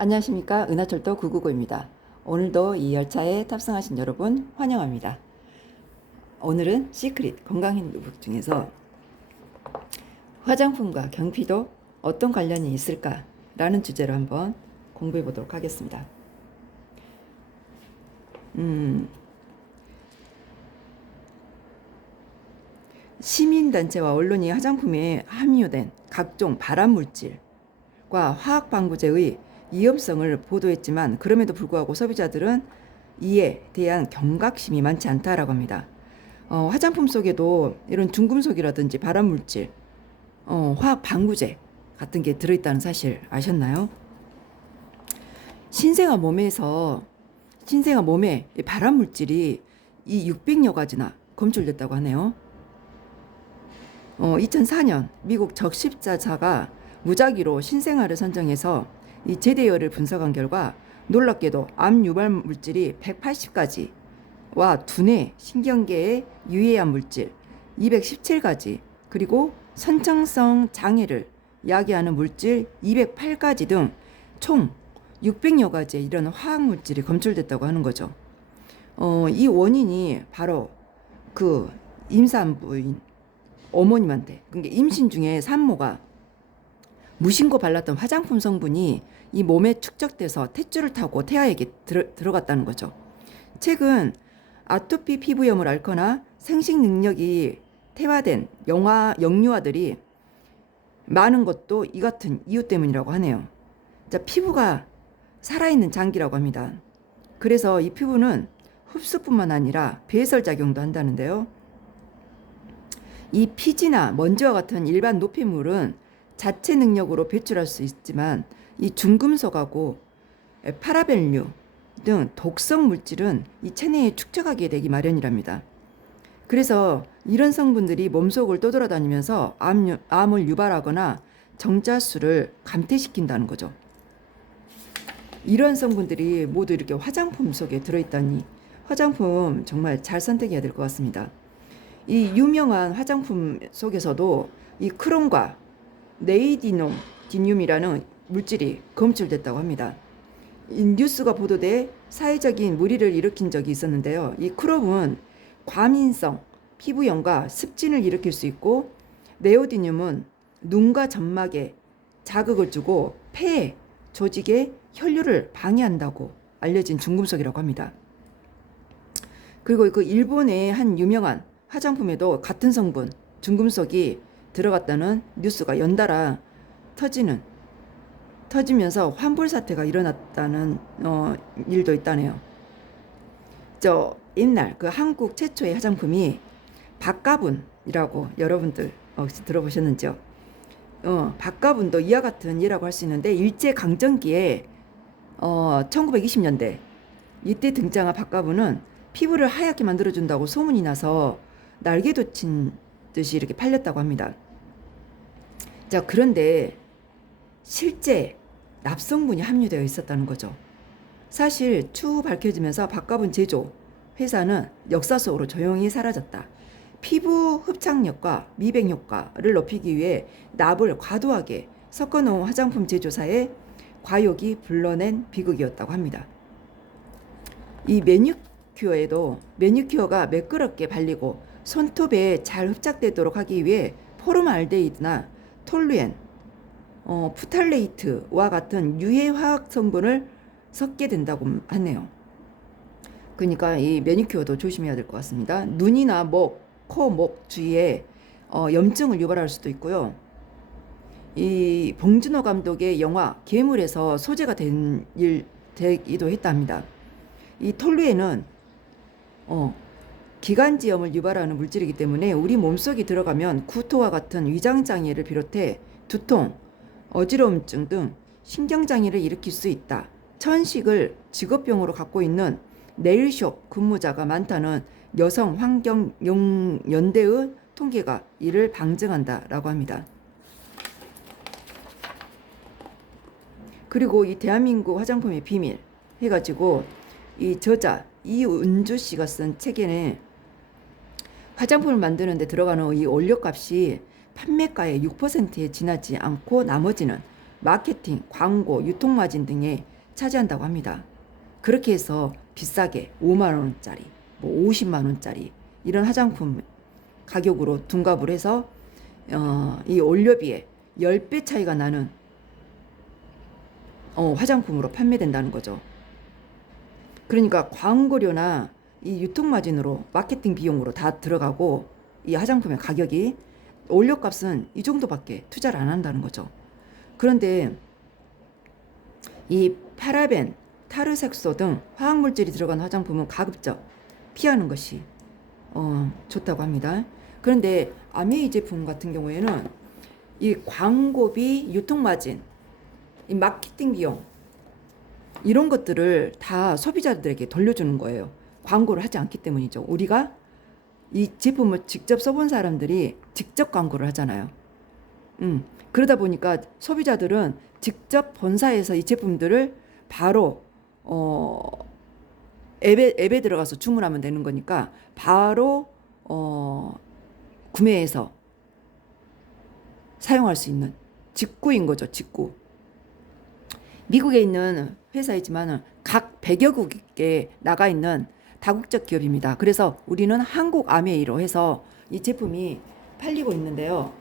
안녕하십니까. 은하철도 999입니다. 오늘도 이 열차에 탑승하신 여러분 환영합니다. 오늘은 시크릿 건강행동북 중에서 화장품과 경피도 어떤 관련이 있을까 라는 주제로 한번 공부해 보도록 하겠습니다. 시민단체와 언론이 화장품에 함유된 각종 발암물질과 화학방부제의 위험성을 보도했지만 그럼에도 불구하고 소비자들은 이에 대한 경각심이 많지 않다라고 합니다. 화장품 속에도 이런 중금속이라든지 발암물질, 화학방부제 같은 게 들어있다는 사실 아셨나요? 신생아 몸에 발암물질이 이 600여 가지나 검출됐다고 하네요. 2004년 미국 적십자사가 무작위로 신생아를 선정해서 이 제대열을 분석한 결과 놀랍게도 암 유발 물질이 180가지와 두뇌, 신경계에 유해한 물질 217가지, 그리고 선천성 장애를 야기하는 물질 208가지 등 총 600여 가지의 이런 화학 물질이 검출됐다고 하는 거죠. 이 원인이 바로 그 임산부인 어머님한테, 그러니까 임신 중에 산모가 무신고 발랐던 화장품 성분이 이 몸에 축적돼서 탯줄을 타고 태아에게 들어갔다는 거죠. 최근 아토피 피부염을 앓거나 생식 능력이 퇴화된 영유아들이 많은 것도 이 같은 이유 때문이라고 하네요. 자, 피부가 살아있는 장기라고 합니다. 그래서 이 피부는 흡수뿐만 아니라 배설작용도 한다는데요. 이 피지나 먼지와 같은 일반 노폐물은 자체 능력으로 배출할 수 있지만 이 중금속하고 파라벤류 등 독성 물질은 이 체내에 축적하게 되기 마련이랍니다. 그래서 이런 성분들이 몸속을 떠돌아다니면서 암을 유발하거나 정자수를 감퇴시킨다는 거죠. 이런 성분들이 모두 이렇게 화장품 속에 들어있다니 화장품 정말 잘 선택해야 될 것 같습니다. 이 유명한 화장품 속에서도 이 크롬과 네이디뇽이라는 물질이 검출됐다고 합니다. 이 뉴스가 보도돼 사회적인 물의를 일으킨 적이 있었는데요. 이 크롬은 과민성 피부염과 습진을 일으킬 수 있고, 네오디뇽은 눈과 점막에 자극을 주고 폐 조직의 혈류를 방해한다고 알려진 중금속이라고 합니다. 그리고 그 일본의 한 유명한 화장품에도 같은 성분 중금속이 들어갔다는 뉴스가 연달아 터지면서 환불 사태가 일어났다는 일도 있다네요. 옛날 그 한국 최초의 화장품이 박가분이라고 여러분들 혹시 들어보셨는지요? 박가분도 이와 같은 예라고 할 수 있는데, 일제강점기에 1920년대 이때 등장한 박가분은 피부를 하얗게 만들어준다고 소문이 나서 날개도 친 듯이 이렇게 팔렸다고 합니다. 자, 그런데 실제 납성분이 함유되어 있었다는 거죠. 사실 추후 밝혀지면서 박가분 제조 회사는 역사 속으로 조용히 사라졌다. 피부 흡착력과 미백 효과를 높이기 위해 납을 과도하게 섞어놓은 화장품 제조사의 과욕이 불러낸 비극이었다고 합니다. 이 매니큐어가 매끄럽게 발리고 손톱에 잘 흡착되도록 하기 위해 포름알데히드나 톨루엔, 프탈레이트와 같은 유해 화학 성분을 섞게 된다고 하네요. 그러니까 이 매니큐어도 조심해야 될 것 같습니다. 눈이나 목, 코, 목 주위에 염증을 유발할 수도 있고요. 이 봉준호 감독의 영화 괴물에서 소재가 되기도 했답니다. 이 톨루엔은 기관지염을 유발하는 물질이기 때문에 우리 몸속에 들어가면 구토와 같은 위장장애를 비롯해 두통, 어지러움증 등 신경장애를 일으킬 수 있다. 천식을 직업병으로 갖고 있는 네일숍 근무자가 많다는 여성 환경연대의 통계가 이를 방증한다라고 합니다. 그리고 이 대한민국 화장품의 비밀 해가지고 이 저자 이은주 씨가 쓴 책에는 화장품을 만드는 데 들어가는 이 원료값이 판매가의 6%에 지나지 않고 나머지는 마케팅, 광고, 유통마진 등에 차지한다고 합니다. 그렇게 해서 비싸게 5만 원짜리, 뭐 50만 원짜리 이런 화장품 가격으로 둔갑을 해서 이 원료비에 10배 차이가 나는 화장품으로 판매된다는 거죠. 그러니까 광고료나 이 유통마진으로 마케팅 비용으로 다 들어가고 이 화장품의 가격이 원료값은 이 정도밖에 투자를 안 한다는 거죠. 그런데 이 파라벤, 타르색소 등 화학물질이 들어간 화장품은 가급적 피하는 것이 좋다고 합니다. 그런데 아메이 제품 같은 경우에는 이 광고비, 유통마진, 이 마케팅 비용 이런 것들을 다 소비자들에게 돌려주는 거예요. 광고를 하지 않기 때문이죠. 우리가 이 제품을 직접 써본 사람들이 직접 광고를 하잖아요. 그러다 보니까 소비자들은 직접 본사에서 이 제품들을 바로 앱에 들어가서 주문하면 되는 거니까 바로 구매해서 사용할 수 있는 직구인 거죠. 직구. 미국에 있는 회사이지만 각 100여 국에 나가 있는 다국적 기업입니다. 그래서 우리는 한국 아메이로 해서 이 제품이 팔리고 있는데요.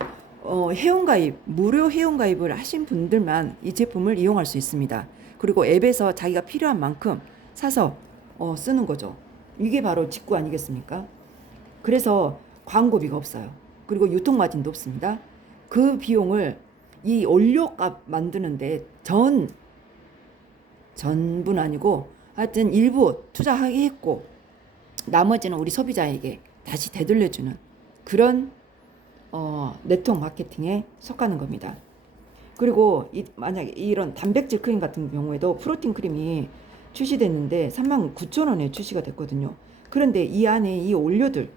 회원가입, 무료 회원가입을 하신 분들만 이 제품을 이용할 수 있습니다. 그리고 앱에서 자기가 필요한 만큼 사서 쓰는 거죠. 이게 바로 직구 아니겠습니까? 그래서 광고비가 없어요. 그리고 유통마진도 없습니다. 그 비용을 이 원료값 만드는데 전부는 아니고 하여튼 일부 투자하게 했고 나머지는 우리 소비자에게 다시 되돌려주는 그런 네트워크 마케팅에 속하는 겁니다. 그리고 만약에 이런 단백질 크림 같은 경우에도 프로틴 크림이 출시됐는데 39,000원에 출시가 됐거든요. 그런데 이 안에 이 원료들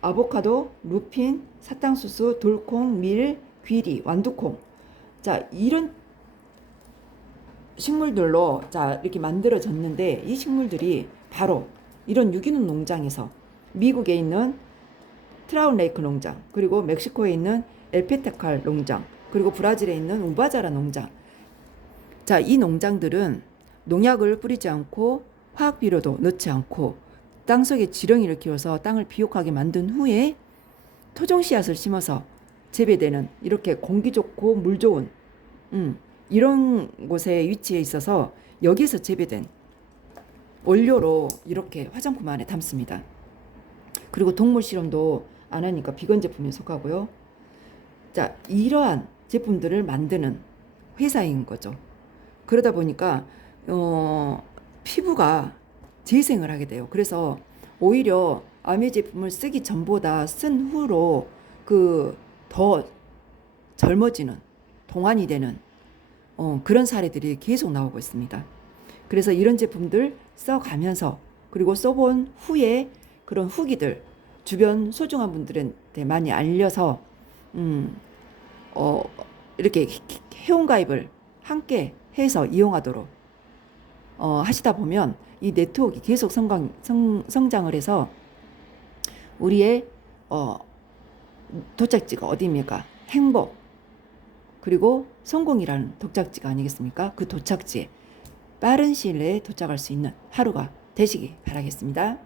아보카도, 루핀, 사탕수수, 돌콩, 밀, 귀리, 완두콩 자 이런 식물들로 자 이렇게 만들어졌는데 이 식물들이 바로 이런 유기농 농장에서 미국에 있는 트라운레이크 농장 그리고 멕시코에 있는 엘페테칼 농장 그리고 브라질에 있는 우바자라 농장 자 이 농장들은 농약을 뿌리지 않고 화학 비료도 넣지 않고 땅속에 지렁이를 키워서 땅을 비옥하게 만든 후에 토종 씨앗을 심어서 재배되는 이렇게 공기 좋고 물 좋은 이런 곳에 위치해 있어서 여기서 재배된 원료로 이렇게 화장품 안에 담습니다. 그리고 동물 실험도 안 하니까 비건 제품에 속하고요. 자, 이러한 제품들을 만드는 회사인 거죠. 그러다 보니까 피부가 재생을 하게 돼요. 그래서 오히려 아메 제품을 쓰기 전보다 쓴 후로 더 젊어지는 동안이 되는 그런 사례들이 계속 나오고 있습니다. 그래서 이런 제품들 써가면서 그리고 써본 후에 그런 후기들 주변 소중한 분들한테 많이 알려서 이렇게 회원가입을 함께 해서 이용하도록 하시다 보면 이 네트워크가 계속 성장을 해서 우리의 도착지가 어디입니까? 행복 그리고 성공이라는 도착지가 아니겠습니까? 그 도착지에 빠른 시일 내에 도착할 수 있는 하루가 되시기 바라겠습니다.